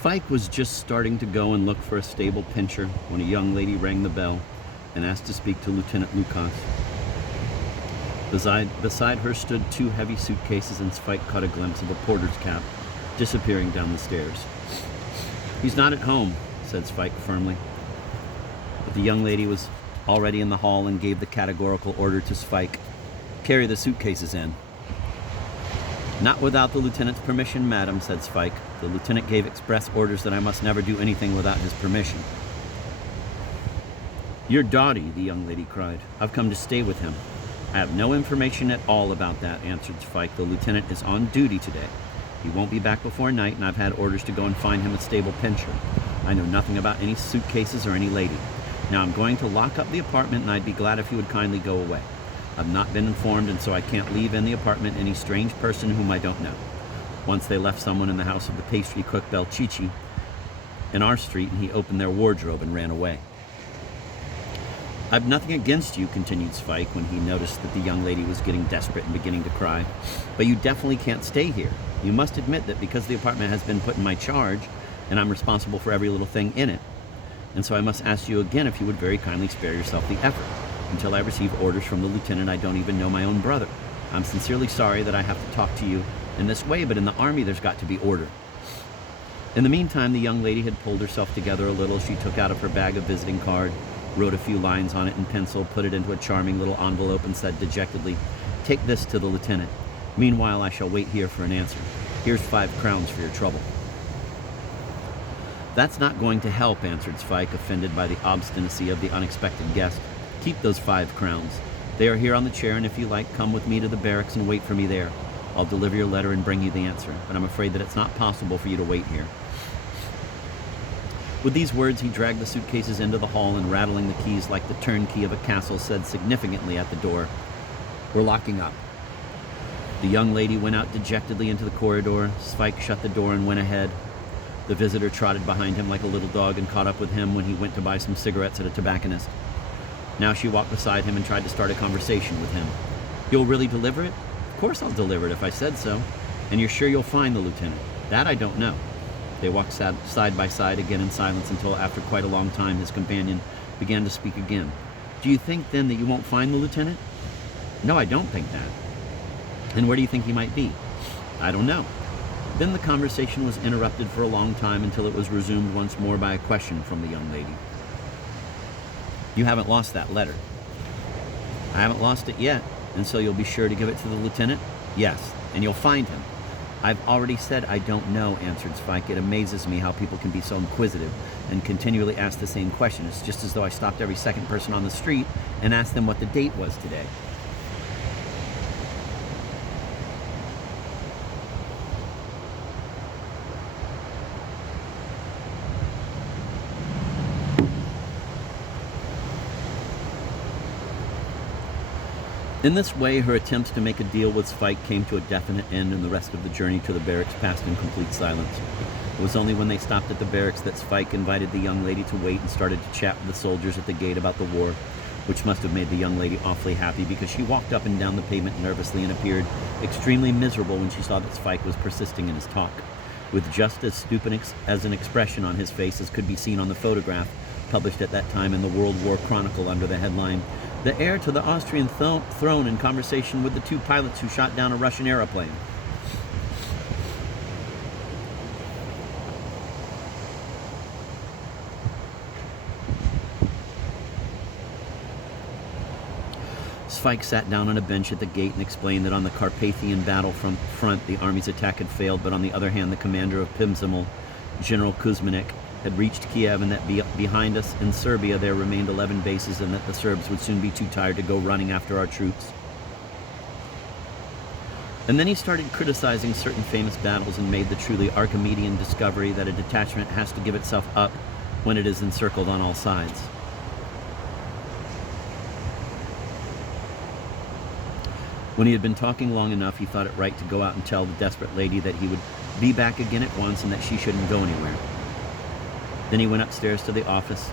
Sweik was just starting to go and look for a stable pincher when a young lady rang the bell and asked to speak to Lieutenant Lucas. Beside her stood two heavy suitcases, and Sweik caught a glimpse of a porter's cap disappearing down the stairs. "He's not at home," said Sweik firmly. But the young lady was already in the hall and gave the categorical order to Sweik, "Carry the suitcases in." "Not without the lieutenant's permission, madam," said Sweik. "The lieutenant gave express orders that I must never do anything without his permission." "You're dotty," the young lady cried. "I've come to stay with him." "I have no information at all about that," answered Sweik. "The lieutenant is on duty today. He won't be back before night, and I've had orders to go and find him a stable pincher. I know nothing about any suitcases or any lady. Now I'm going to lock up the apartment, and I'd be glad if you would kindly go away. I've not been informed, and so I can't leave in the apartment any strange person whom I don't know." Once they left someone in the house of the pastry cook Belchichi in our street, and he opened their wardrobe and ran away. "I've nothing against you," continued Sweik when he noticed that the young lady was getting desperate and beginning to cry, "but you definitely can't stay here. You must admit that because the apartment has been put in my charge, and I'm responsible for every little thing in it. And so I must ask you again if you would very kindly spare yourself the effort. Until I receive orders from the lieutenant, I don't even know my own brother. I'm sincerely sorry that I have to talk to you in this way, but in the army there's got to be order." In the meantime, the young lady had pulled herself together a little. She took out of her bag a visiting card, wrote a few lines on it in pencil, put it into a charming little envelope, and said dejectedly, "Take this to the lieutenant. Meanwhile, I shall wait here for an answer. Here's 5 crowns for your trouble." "That's not going to help," answered Sweik, offended by the obstinacy of the unexpected guest. "Keep those 5 crowns. They are here on the chair, and if you like, come with me to the barracks and wait for me there. I'll deliver your letter and bring you the answer, but I'm afraid that it's not possible for you to wait here." With these words, he dragged the suitcases into the hall and, rattling the keys like the turnkey of a castle, said significantly at the door, "We're locking up." The young lady went out dejectedly into the corridor. Sweik shut the door and went ahead. The visitor trotted behind him like a little dog and caught up with him when he went to buy some cigarettes at a tobacconist. Now she walked beside him and tried to start a conversation with him. "You'll really deliver it?" "Of course I'll deliver it if I said so." "And you're sure you'll find the lieutenant?" "That I don't know." They walked side by side again in silence until, after quite a long time, his companion began to speak again. "Do you think, then, that you won't find the lieutenant?" "No, I don't think that." "And where do you think he might be?" "I don't know." Then the conversation was interrupted for a long time until it was resumed once more by a question from the young lady. "You haven't lost that letter?" "I haven't lost it yet." "And so you'll be sure to give it to the lieutenant?" "Yes." "And you'll find him?" "I've already said I don't know," answered Sweik. "It amazes me how people can be so inquisitive and continually ask the same question. It's just as though I stopped every second person on the street and asked them what the date was today." In this way, her attempts to make a deal with Sweik came to a definite end, and the rest of the journey to the barracks passed in complete silence. It was only when they stopped at the barracks that Sweik invited the young lady to wait and started to chat with the soldiers at the gate about the war, which must have made the young lady awfully happy, because she walked up and down the pavement nervously and appeared extremely miserable when she saw that Sweik was persisting in his talk, with just as stupid as an expression on his face as could be seen on the photograph published at that time in the World War Chronicle under the headline, "The heir to the Austrian throne in conversation with the 2 pilots who shot down a Russian aeroplane." Sweik sat down on a bench at the gate and explained that on the Carpathian front, the army's attack had failed, but on the other hand, the commander of Przemysl, General Kuzminek, had reached Kiev, and that behind us in Serbia there remained 11 bases, and that the Serbs would soon be too tired to go running after our troops. And then he started criticizing certain famous battles and made the truly Archimedean discovery that a detachment has to give itself up when it is encircled on all sides. When he had been talking long enough, he thought it right to go out and tell the desperate lady that he would be back again at once and that she shouldn't go anywhere. Then he went upstairs to the office,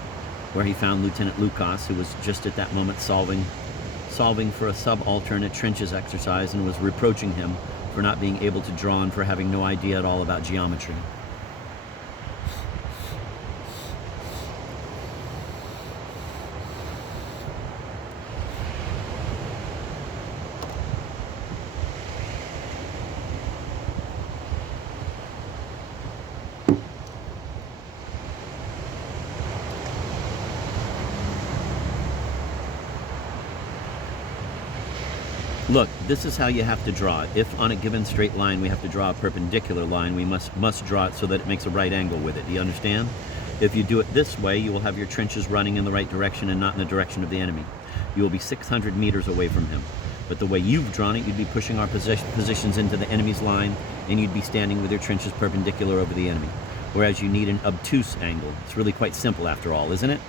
where he found Lieutenant Lucas, who was just at that moment solving for a subaltern at trenches exercise, and was reproaching him for not being able to draw and for having no idea at all about geometry. Look, this is how you have to draw it. If on a given straight line we have to draw a perpendicular line, we must draw it so that it makes a right angle with it. Do you understand? If you do it this way, you will have your trenches running in the right direction and not in the direction of the enemy. You will be 600 meters away from him. But the way you've drawn it, you'd be pushing our positions into the enemy's line, and you'd be standing with your trenches perpendicular over the enemy. Whereas you need an obtuse angle. It's really quite simple after all, isn't it?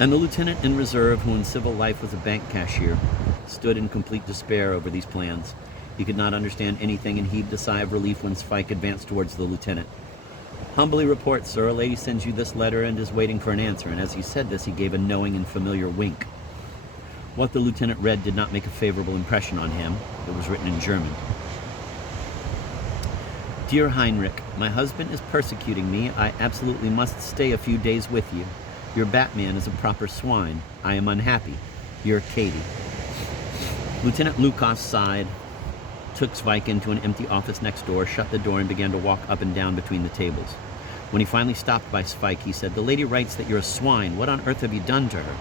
And the lieutenant in reserve, who in civil life was a bank cashier, stood in complete despair over these plans. He could not understand anything and heaved a sigh of relief when Sweik advanced towards the lieutenant. "Humbly report, sir, a lady sends you this letter and is waiting for an answer," and as he said this, he gave a knowing and familiar wink. What the lieutenant read did not make a favorable impression on him. It was written in German. "Dear Heinrich, my husband is persecuting me. I absolutely must stay a few days with you. Your Batman is a proper swine. I am unhappy. Your Katie." Lieutenant Lukas sighed, took Sweik into an empty office next door, shut the door, and began to walk up and down between the tables. When he finally stopped by Sweik, he said, "The lady writes that you're a swine. What on earth have you done to her?"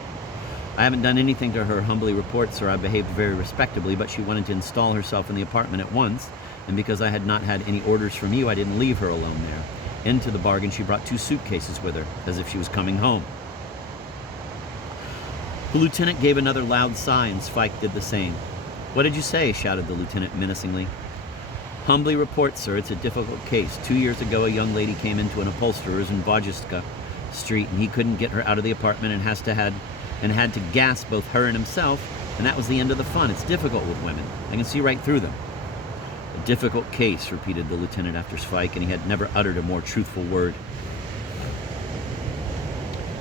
"I haven't done anything to her, humbly report, sir. I behaved very respectably, but she wanted to install herself in the apartment at once, and because I had not had any orders from you, I didn't leave her alone there. Into the bargain, she brought 2 suitcases with her, as if she was coming home." The lieutenant gave another loud sigh, and Sweik did the same. "What did you say?" shouted the lieutenant menacingly. "Humbly report, sir, it's a difficult case. 2 years ago, a young lady came into an upholsterer's in Vojska Street, and he couldn't get her out of the apartment and had to gas both her and himself, and that was the end of the fun. It's difficult with women. I can see right through them." "A difficult case," repeated the lieutenant after Sweik, and he had never uttered a more truthful word.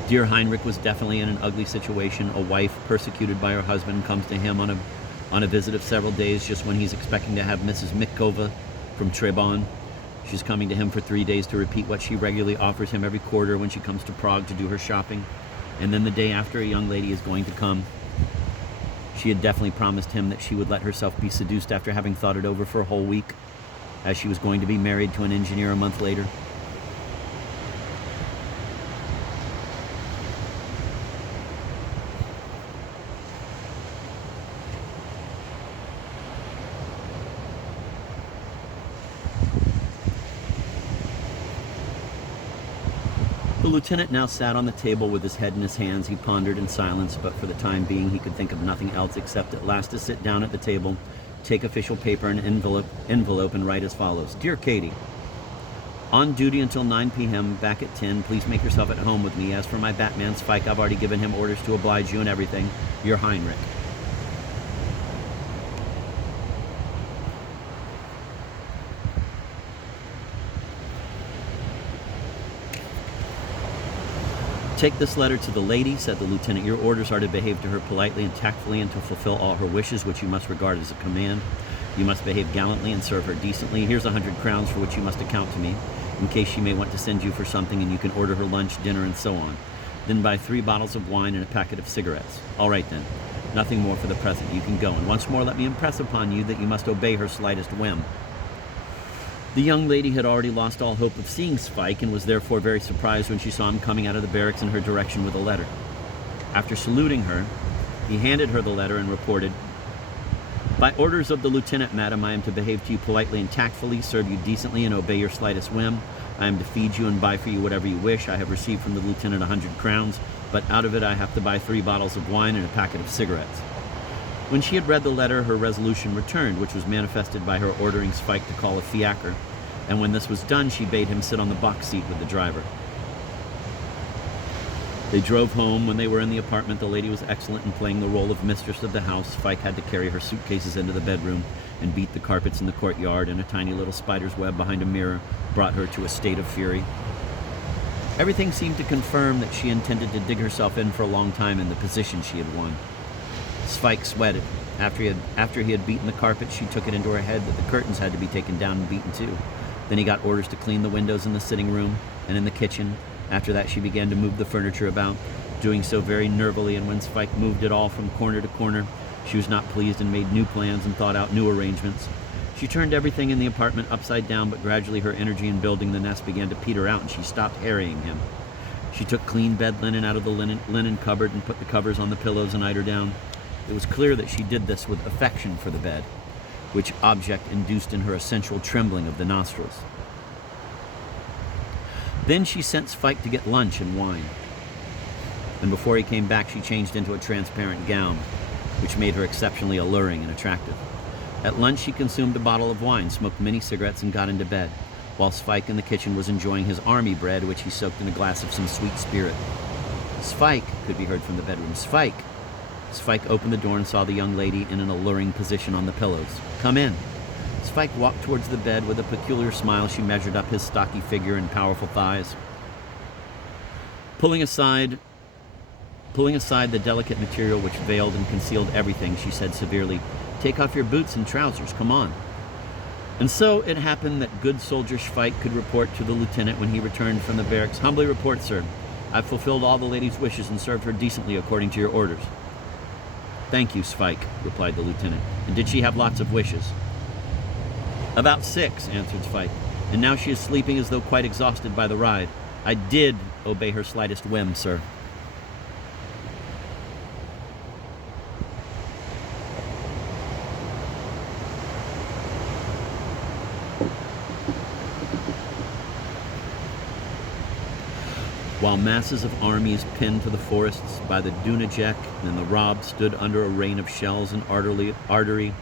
Dear Heinrich was definitely in an ugly situation. A wife, persecuted by her husband, comes to him on a visit of several days just when he's expecting to have Mrs. Mikova from Trebon. She's coming to him for 3 days to repeat what she regularly offers him every quarter when she comes to Prague to do her shopping. And then the day after, a young lady is going to come. She had definitely promised him that she would let herself be seduced after having thought it over for a whole week, as she was going to be married to an engineer a month later. The lieutenant now sat on the table with his head in his hands. He pondered in silence, but for the time being he could think of nothing else except at last to sit down at the table, take official paper and envelope and write as follows. "Dear Katie, on duty until 9 p.m., back at 10. Please make yourself at home with me. As for my Batman Sweik, I've already given him orders to oblige you and everything. Your Heinrich." "Take this letter to the lady," said the lieutenant. "Your orders are to behave to her politely and tactfully and to fulfill all her wishes, which you must regard as a command. You must behave gallantly and serve her decently. Here's 100 crowns for which you must account to me, in case she may want to send you for something, and you can order her lunch, dinner, and so on. Then buy 3 bottles of wine and a packet of cigarettes. All right then. Nothing more for the present. You can go. And once more let me impress upon you that you must obey her slightest whim." The young lady had already lost all hope of seeing Sweik and was therefore very surprised when she saw him coming out of the barracks in her direction with a letter. After saluting her, he handed her the letter and reported, "By orders of the lieutenant, madam, I am to behave to you politely and tactfully, serve you decently, and obey your slightest whim. I am to feed you and buy for you whatever you wish. I have received from the lieutenant 100 crowns, but out of it I have to buy 3 bottles of wine and a packet of cigarettes." When she had read the letter, her resolution returned, which was manifested by her ordering Sweik to call a fiacre, and when this was done, she bade him sit on the box seat with the driver. They drove home. When they were in the apartment, the lady was excellent in playing the role of mistress of the house. Sweik had to carry her suitcases into the bedroom and beat the carpets in the courtyard, and a tiny little spider's web behind a mirror brought her to a state of fury. Everything seemed to confirm that she intended to dig herself in for a long time in the position she had won. Sweik sweated. After he had beaten the carpet, she took it into her head that the curtains had to be taken down and beaten too. Then he got orders to clean the windows in the sitting room and in the kitchen. After that, she began to move the furniture about, doing so very nervily, and when Sweik moved it all from corner to corner, she was not pleased and made new plans and thought out new arrangements. She turned everything in the apartment upside down, but gradually her energy in building the nest began to peter out, and she stopped harrying him. She took clean bed linen out of the linen cupboard and put the covers on the pillows and eyed her down. It was clear that she did this with affection for the bed, which object induced in her a sensual trembling of the nostrils. Then she sent Sweik to get lunch and wine. And before he came back, she changed into a transparent gown, which made her exceptionally alluring and attractive. At lunch, she consumed a bottle of wine, smoked many cigarettes, and got into bed, while Sweik in the kitchen was enjoying his army bread, which he soaked in a glass of some sweet spirit. "Sweik," could be heard from the bedroom. "Sweik." Sweik opened the door and saw the young lady in an alluring position on the pillows. "Come in." Sweik walked towards the bed. With a peculiar smile, she measured up his stocky figure and powerful thighs. Pulling aside the delicate material which veiled and concealed everything, she said severely, "Take off your boots and trousers, come on." And so it happened that good soldier Sweik could report to the lieutenant when he returned from the barracks. "Humbly report, sir. I've fulfilled all the lady's wishes and served her decently according to your orders." "Thank you, Sweik," replied the lieutenant. "And did she have lots of wishes?" "About 6, answered Sweik. "And now she is sleeping as though quite exhausted by the ride. I did obey her slightest whim, sir." While masses of armies pinned to the forests by the Dunajec and the Rob stood under a rain of shells, and artillery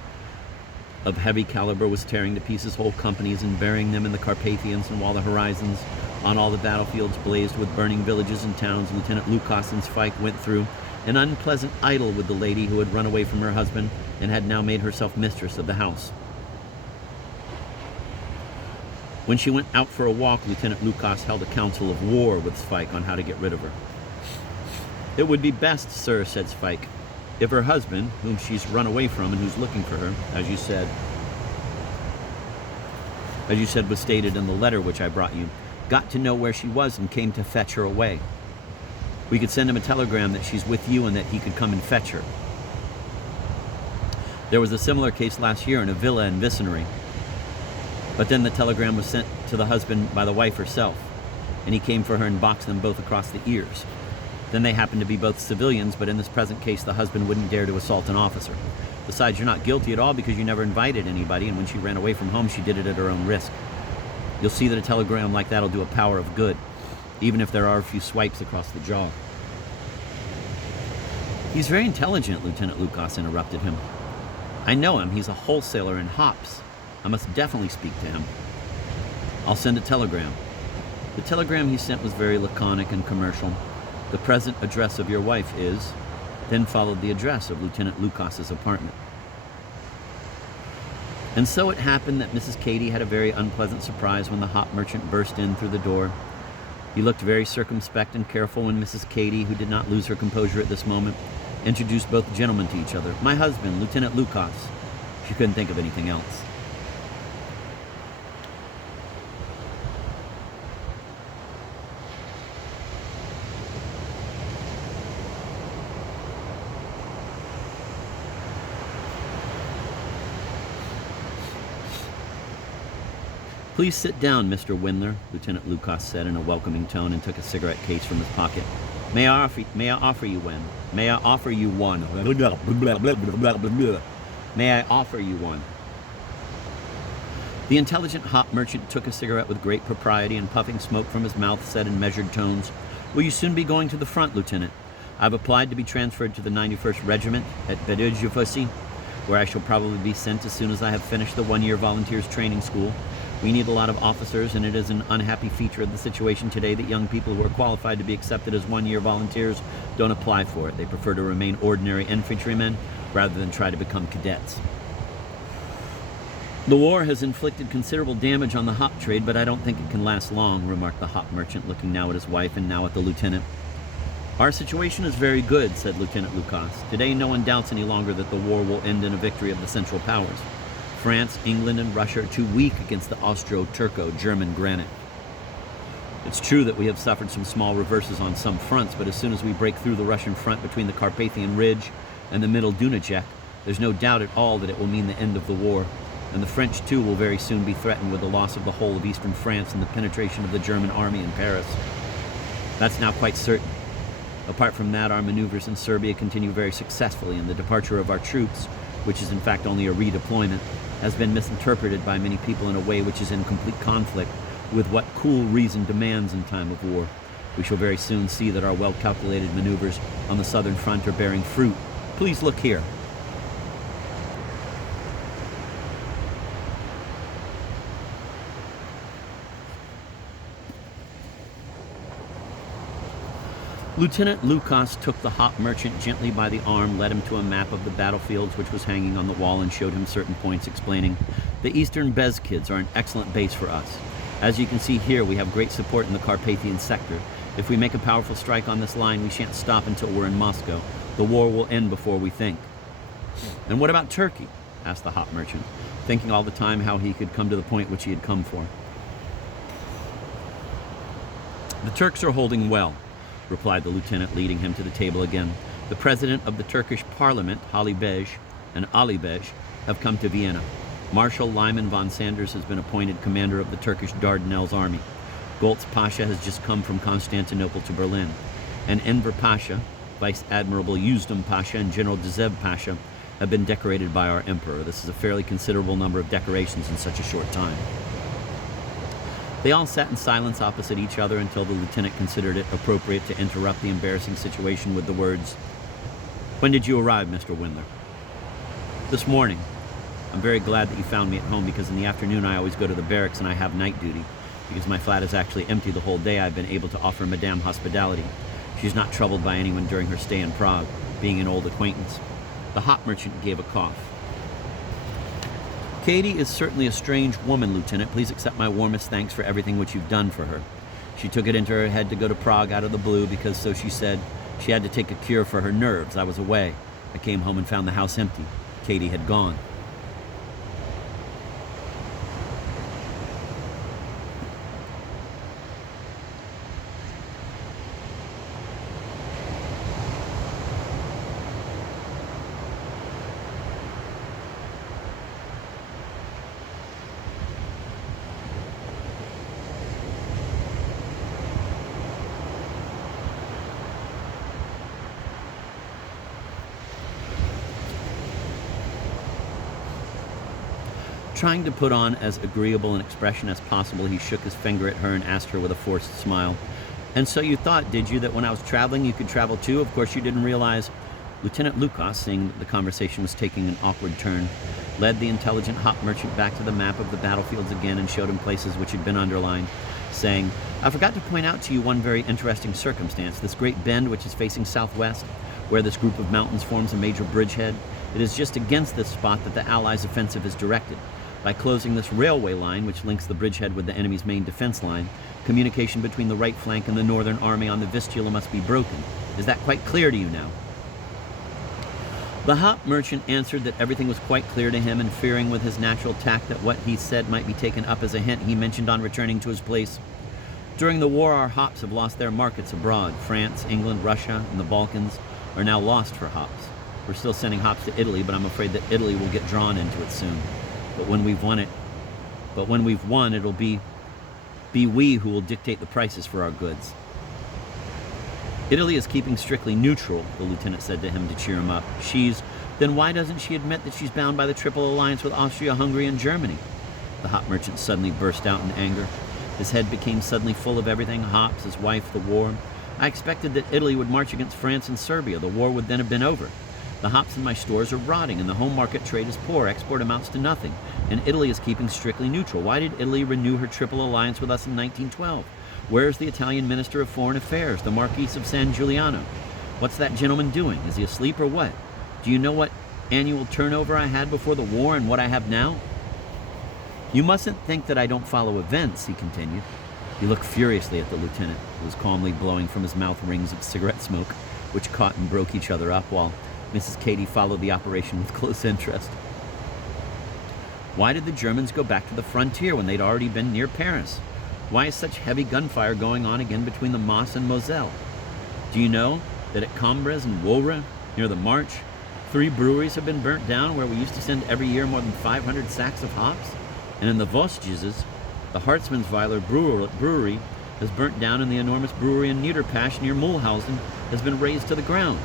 of heavy caliber was tearing to pieces whole companies and burying them in the Carpathians, and while the horizons on all the battlefields blazed with burning villages and towns, Lieutenant Lukas and Sweik went through an unpleasant idyll with the lady who had run away from her husband and had now made herself mistress of the house. When she went out for a walk, Lieutenant Lukas held a council of war with Sweik on how to get rid of her. "It would be best, sir," said Sweik, "if her husband, whom she's run away from and who's looking for her, as you said was stated in the letter which I brought you, got to know where she was and came to fetch her away. We could send him a telegram that she's with you and that he could come and fetch her. There was a similar case last year in a villa in Vicenary. But then the telegram was sent to the husband by the wife herself, and he came for her and boxed them both across the ears. Then they happened to be both civilians, but in this present case the husband wouldn't dare to assault an officer. Besides, you're not guilty at all because you never invited anybody, and when she ran away from home she did it at her own risk. You'll see that a telegram like that will do a power of good, even if there are a few swipes across the jaw." "He's very intelligent," Lieutenant Lukas interrupted him. "I know him. He's a wholesaler in hops. I must definitely speak to him. I'll send a telegram." The telegram he sent was very laconic and commercial. "The present address of your wife is," then followed the address of Lieutenant Lukas's apartment. And so it happened that Mrs. Cady had a very unpleasant surprise when the hop merchant burst in through the door. He looked very circumspect and careful when Mrs. Cady, who did not lose her composure at this moment, introduced both gentlemen to each other. "My husband, Lieutenant Lukas." She couldn't think of anything else. "Please sit down, Mr. Windler," Lieutenant Lukas said in a welcoming tone, and took a cigarette case from his pocket. May I offer you one? May I offer you one? May I offer you one?" The intelligent hop merchant took a cigarette with great propriety, and puffing smoke from his mouth said in measured tones, "Will you soon be going to the front, Lieutenant? I've applied to be transferred to the 91st Regiment at Bedőjifösi, where I shall probably be sent as soon as I have finished the one-year volunteers training school. We need a lot of officers, and it is an unhappy feature of the situation today that young people who are qualified to be accepted as one-year volunteers don't apply for it. They prefer to remain ordinary infantrymen rather than try to become cadets. The war has inflicted considerable damage on the hop trade, but I don't think it can last long," remarked the hop merchant, looking now at his wife and now at the lieutenant. "Our situation is very good," said Lieutenant Lukas. "Today no one doubts any longer that the war will end in a victory of the Central Powers. France, England, and Russia are too weak against the Austro-Turco-German granite. It's true that we have suffered some small reverses on some fronts, but as soon as we break through the Russian front between the Carpathian Ridge and the Middle Dunajec, there's no doubt at all that it will mean the end of the war. And the French, too, will very soon be threatened with the loss of the whole of eastern France and the penetration of the German army in Paris." That's now quite certain. Apart from that, our maneuvers in Serbia continue very successfully, and the departure of our troops, which is in fact only a redeployment, has been misinterpreted by many people in a way which is in complete conflict with what cool reason demands in time of war. We shall very soon see that our well-calculated maneuvers on the southern front are bearing fruit. Please look here. Lieutenant Lukas took the hop merchant gently by the arm, led him to a map of the battlefields which was hanging on the wall, and showed him certain points, explaining, "The eastern Bezkids are an excellent base for us. As you can see here, we have great support in the Carpathian sector. If we make a powerful strike on this line, we shan't stop until we're in Moscow. The war will end before we think." "And what about Turkey?" asked the hop merchant, thinking all the time how he could come to the point which he had come for. "The Turks are holding well," replied the lieutenant, leading him to the table again. "The president of the Turkish parliament, Ali Bey, and Ali Bey, have come to Vienna. Marshal Lyman von Sanders has been appointed commander of the Turkish Dardanelles army. Goltz Pasha has just come from Constantinople to Berlin. And Enver Pasha, Vice Admiral Uzdem Pasha, and General Dzeb Pasha have been decorated by our emperor. This is a fairly considerable number of decorations in such a short time." They all sat in silence opposite each other until the lieutenant considered it appropriate to interrupt the embarrassing situation with the words, "When did you arrive, Mr. Windler?" "This morning. I'm very glad that you found me at home, because in the afternoon I always go to the barracks and I have night duty. Because my flat is actually empty the whole day, I've been able to offer Madame hospitality. She's not troubled by anyone during her stay in Prague, being an old acquaintance." The hop merchant gave a cough. "Katie is certainly a strange woman, Lieutenant. Please accept my warmest thanks for everything which you've done for her. She took it into her head to go to Prague out of the blue because, so she said, she had to take a cure for her nerves. I was away. I came home and found the house empty. Katie had gone." Trying to put on as agreeable an expression as possible, he shook his finger at her and asked her with a forced smile, "And so you thought, did you, that when I was traveling you could travel too? Of course you didn't realize—" Lieutenant Lukas, seeing that the conversation was taking an awkward turn, led the intelligent hop merchant back to the map of the battlefields again and showed him places which had been underlined, saying, "I forgot to point out to you one very interesting circumstance. This great bend which is facing southwest, where this group of mountains forms a major bridgehead, it is just against this spot that the Allies' offensive is directed. By closing this railway line, which links the bridgehead with the enemy's main defense line, communication between the right flank and the northern army on the Vistula must be broken. Is that quite clear to you now?" The hop merchant answered that everything was quite clear to him, and fearing with his natural tact that what he said might be taken up as a hint, he mentioned on returning to his place, "During the war, our hops have lost their markets abroad. France, England, Russia, and the Balkans are now lost for hops. We're still sending hops to Italy, but I'm afraid that Italy will get drawn into it soon. But when we've won, it'll be we who will dictate the prices for our goods." "Italy is keeping strictly neutral," the lieutenant said to him to cheer him up. Then why doesn't she admit that she's bound by the Triple Alliance with Austria, Hungary, and Germany?" The hop merchant suddenly burst out in anger. His head became suddenly full of everything: hops, his wife, the war. "I expected that Italy would march against France and Serbia. The war would then have been over. The hops in my stores are rotting, and the home market trade is poor. Export amounts to nothing, and Italy is keeping strictly neutral. Why did Italy renew her triple alliance with us in 1912? Where is the Italian Minister of Foreign Affairs, the Marquis of San Giuliano? What's that gentleman doing? Is he asleep or what? Do you know what annual turnover I had before the war and what I have now? You mustn't think that I don't follow events," he continued. He looked furiously at the lieutenant, who was calmly blowing from his mouth rings of cigarette smoke, which caught and broke each other up, while Mrs. Katie followed the operation with close interest. "Why did the Germans go back to the frontier when they'd already been near Paris? Why is such heavy gunfire going on again between the Maas and Moselle? Do you know that at Cambres and Wora, near the March, 3 breweries have been burnt down where we used to send every year more than 500 sacks of hops? And in the Vosges, the Hartmannsweiler brewery has burnt down and the enormous brewery in Niederpasch near Mulhausen has been razed to the ground.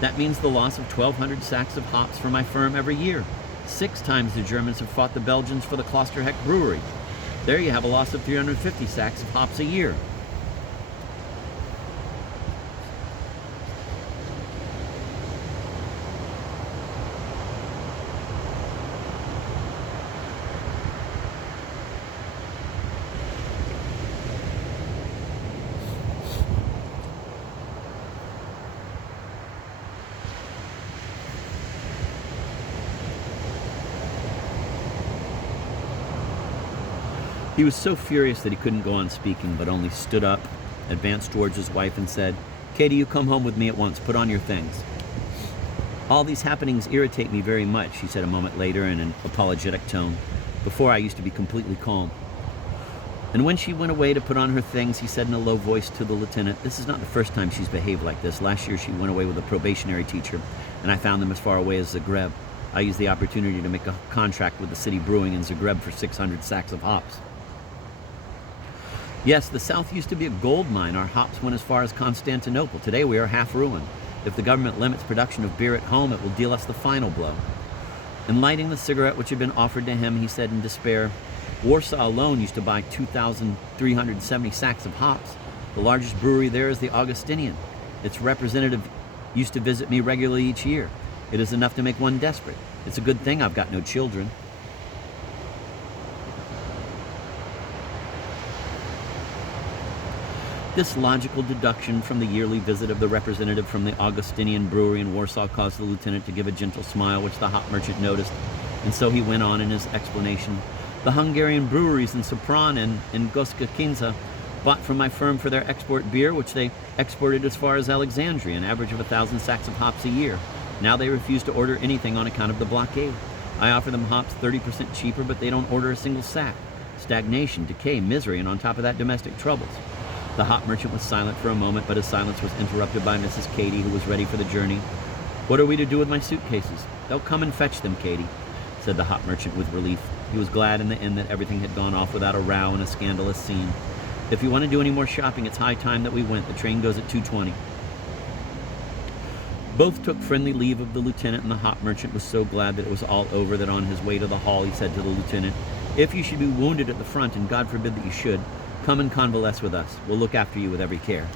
That means the loss of 1,200 sacks of hops for my firm every year. 6 times the Germans have fought the Belgians for the Klosterheck brewery. There you have a loss of 350 sacks of hops a year. He was so furious that he couldn't go on speaking, but only stood up, advanced towards his wife, and said, "Katie, you come home with me at once. Put on your things." "All these happenings irritate me very much," she said a moment later in an apologetic tone. "Before, I used to be completely calm." And when she went away to put on her things, he said in a low voice to the lieutenant, "This is not the first time she's behaved like this. Last year she went away with a probationary teacher, and I found them as far away as Zagreb. I used the opportunity to make a contract with the city brewing in Zagreb for 600 sacks of hops." "Yes, the South used to be a gold mine. Our hops went as far as Constantinople. Today we are half ruined. If the government limits production of beer at home, it will deal us the final blow." And lighting the cigarette which had been offered to him, he said in despair, "Warsaw alone used to buy 2,370 sacks of hops. The largest brewery there is the Augustinian. Its representative used to visit me regularly each year. It is enough to make one desperate. It's a good thing I've got no children." This logical deduction from the yearly visit of the representative from the Augustinian brewery in Warsaw caused the lieutenant to give a gentle smile, which the hop merchant noticed, and so he went on in his explanation. "The Hungarian breweries in Sopron and in Goska Kinza bought from my firm for their export beer, which they exported as far as Alexandria, an average of 1,000 sacks of hops a year. Now they refuse to order anything on account of the blockade. I offer them hops 30% cheaper, but they don't order a single sack. Stagnation, decay, misery, and on top of that, domestic troubles." The hop merchant was silent for a moment, but his silence was interrupted by Mrs. Katie, who was ready for the journey. "What are we to do with my suitcases?" "They'll come and fetch them, Katie," said the hop merchant with relief. He was glad in the end that everything had gone off without a row and a scandalous scene. "If you want to do any more shopping, it's high time that we went. The train goes at 2:20. Both took friendly leave of the lieutenant, and the hop merchant was so glad that it was all over that on his way to the hall he said to the lieutenant, "If you should be wounded at the front, and God forbid that you should, come and convalesce with us. We'll look after you with every care."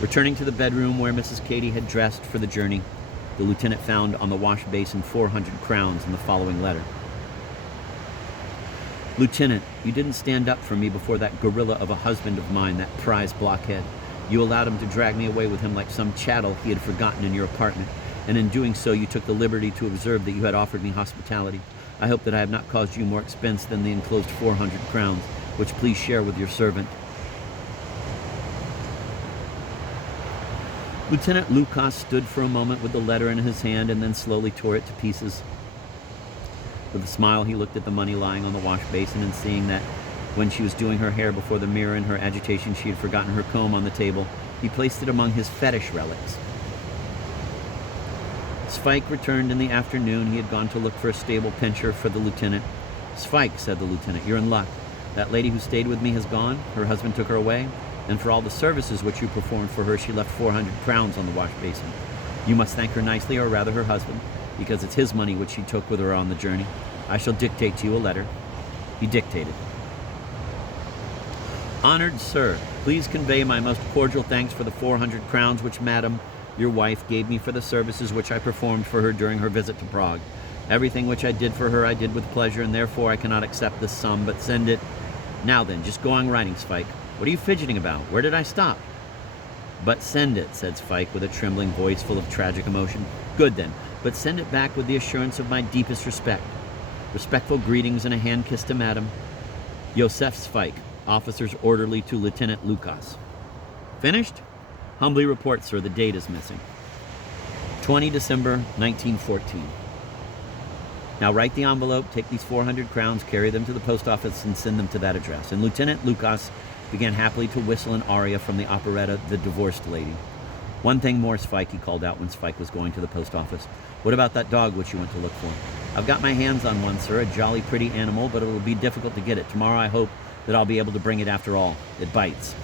Returning to the bedroom where Mrs. Katie had dressed for the journey, the lieutenant found on the wash basin 400 crowns and the following letter. "Lieutenant, you didn't stand up for me before that gorilla of a husband of mine, that prize blockhead. You allowed him to drag me away with him like some chattel he had forgotten in your apartment, and in doing so you took the liberty to observe that you had offered me hospitality. I hope that I have not caused you more expense than the enclosed 400 crowns, which please share with your servant." Lieutenant Lucas stood for a moment with the letter in his hand and then slowly tore it to pieces. With a smile, he looked at the money lying on the wash basin, and seeing that when she was doing her hair before the mirror in her agitation she had forgotten her comb on the table, he placed it among his fetish relics. Sweik returned in the afternoon. He had gone to look for a stable pincher for the lieutenant. "Sweik," said the lieutenant, "you're in luck. That lady who stayed with me has gone. Her husband took her away, and for all the services which you performed for her, she left 400 crowns on the wash basin. You must thank her nicely, or rather her husband, because it's his money which she took with her on the journey. I shall dictate to you a letter." He dictated. "Honored Sir, please convey my most cordial thanks for the 400 crowns which Madam, your wife, gave me for the services which I performed for her during her visit to Prague. Everything which I did for her I did with pleasure, and therefore I cannot accept this sum, but send it. Now then, just go on writing, Sweik. What are you fidgeting about? Where did I stop?" "But send it," said Sweik with a trembling voice full of tragic emotion. "Good then, but send it back with the assurance of my deepest respect. Respectful greetings and a hand kiss to Madam. Josef Sweik, officer's orderly to Lieutenant Lucas." Finished? Humbly report, sir, the date is missing. 20 December 1914. Now write the envelope, take these 400 crowns, carry them to the post office, and send them to that address. And Lieutenant Lucas began happily to whistle an aria from the operetta The Divorced Lady. "One thing more, Sweik," he called out when Sweik was going to the post office. "What about that dog which you went to look for?" "I've got my hands on one, sir, a jolly pretty animal, but it will be difficult to get it. Tomorrow I hope that I'll be able to bring it after all. It bites.